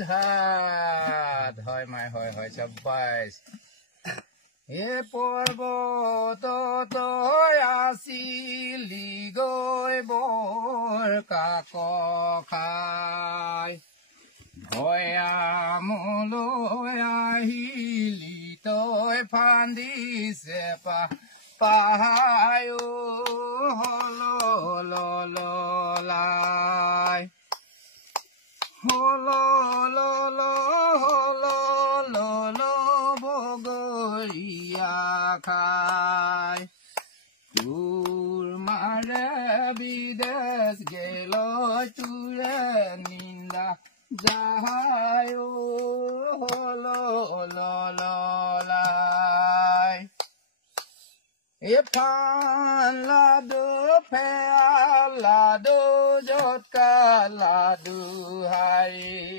ধাত হয় মাই হয় চাব্বাইছ এ পৰ্বতত আছিলি গৈ বৰ কাক খাই ভৈয়ামলৈ আহিলি তই ফান্দিছে পাহায় হললাই হল বগৰীয়া খাই তোৰ মাৰে বিদেশ গেল তোৰে নিন্দা যাহায় হললাই এফান লাডু ফেয়া লাডু জটকা লাডু হাই